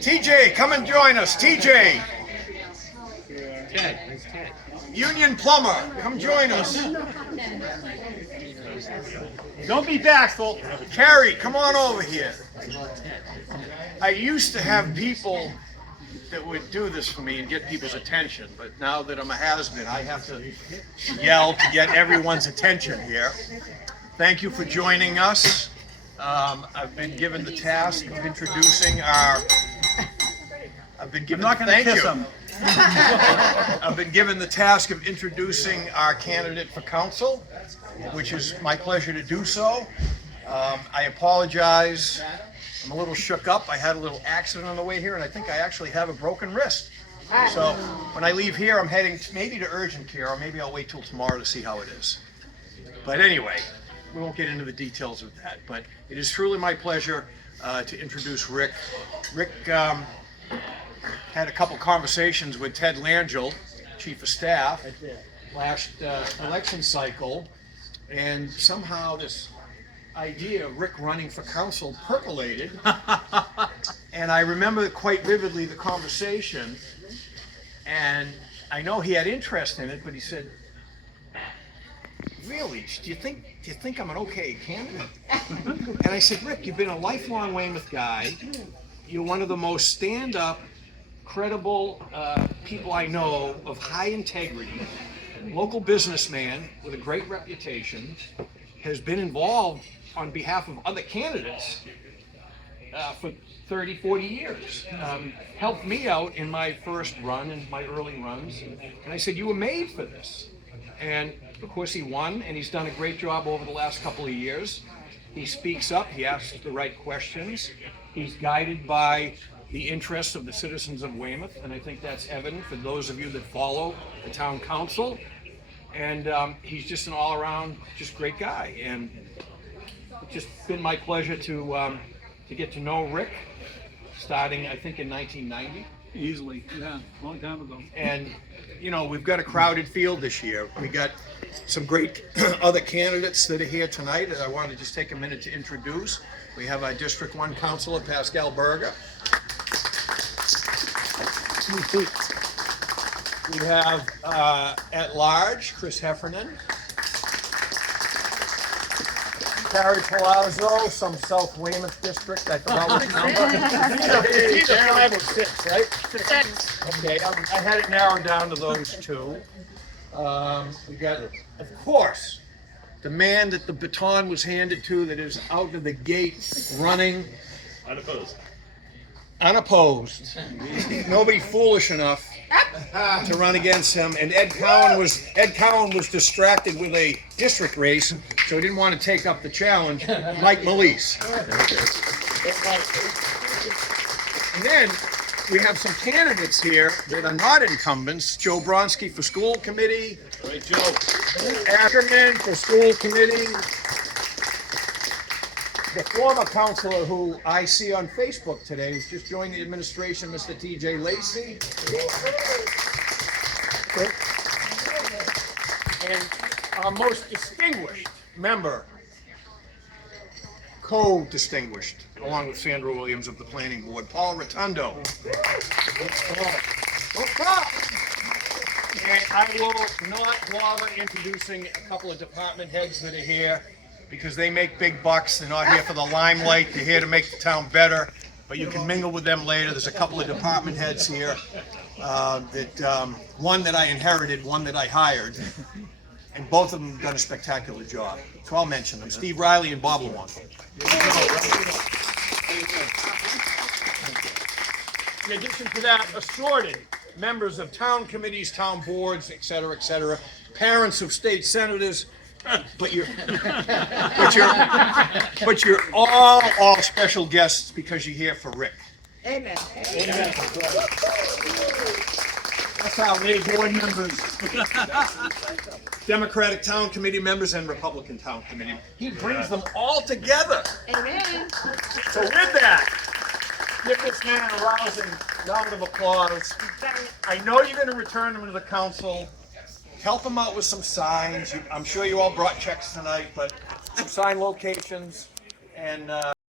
TJ, come and join us. TJ. Union Plumber, come join us. Don't be bashful. Carrie, come on over here. I used to have people that would do this for me and get people's attention, but now that I'm a has-been, I have to yell to get everyone's attention here. Thank you for joining us. I've been given the task of introducing our. I've been given the task of introducing our candidate for council, which is my pleasure to do so. I apologize. I'm a little shook up. I had a little accident on the way here, and I think I actually have a broken wrist. So when I leave here, I'm heading maybe to urgent care, or maybe I'll wait till tomorrow to see how it is. But anyway, we won't get into the details of that. But it is truly my pleasure to introduce Rick. Rick had a couple conversations with Ted Langell, Chief of Staff, last election cycle, and somehow this idea of Rick running for council percolated. And I remember quite vividly the conversation, and I know he had interest in it, but he said, "Really, do you think I'm an okay candidate?" And I said, "Rick, you've been a lifelong Weymouth guy. You're one of the most stand-up, credible people I know, of high integrity, local businessman with a great reputation, has been involved on behalf of other candidates for 30, 40 years. Helped me out in my first run, in my early runs. And I said, you were made for this." And of course he won, and he's done a great job over the last couple of years. He speaks up, he asks the right questions. He's guided by the interests of the citizens of Weymouth, and I think that's evident for those of you that follow the town council. And he's just an all-around, just great guy. And it's just been my pleasure to get to know Rick, starting I think in 1990. Easily, yeah, a long time ago. And you know, we've got a crowded field this year. We got some great other candidates that are here tonight that I want to just take a minute to introduce. We have our District 1 Councilor, Pascal Berger. We have at large, Chris Heffernan. Carrie Palazzo, some South Weymouth district, I forgot which number. It's either 5 or 6, right? 6. Okay, I had it narrowed down to those two. We got, of course, the man that the baton was handed to, that is out of the gate running. Unopposed. Nobody foolish enough to run against him. And Ed Cowan was distracted with a district race, so he didn't want to take up the challenge. Mike Melise. And then we have some candidates here that are not incumbents. Joe Bronski for school committee. Right, Joe. Ackerman for school committee. The former councilor who I see on Facebook today, who's just joined the administration, Mr. TJ Lacey. And our most distinguished member, co-distinguished, along with Sandra Williams of the Planning Board, Paul Rotundo. And I will not bother introducing a couple of department heads that are here, because they make big bucks. They're not here for the limelight. They're here to make the town better. But you can mingle with them later. There's a couple of department heads here. One that I inherited, one that I hired. And both of them have done a spectacular job. So I'll mention them. Steve Riley and Bob Lewonko. In addition to that, assorted members of town committees, town boards, et cetera, parents of state senators. But you're all special guests because you're here for Rick. Amen. Amen. That's how many board members, Democratic town committee members and Republican town committee. He brings them all together. Amen. So with that, give this man a rousing round of applause. I know you're going to return him to the council. Help them out with some signs. I'm sure you all brought checks tonight, but some sign locations and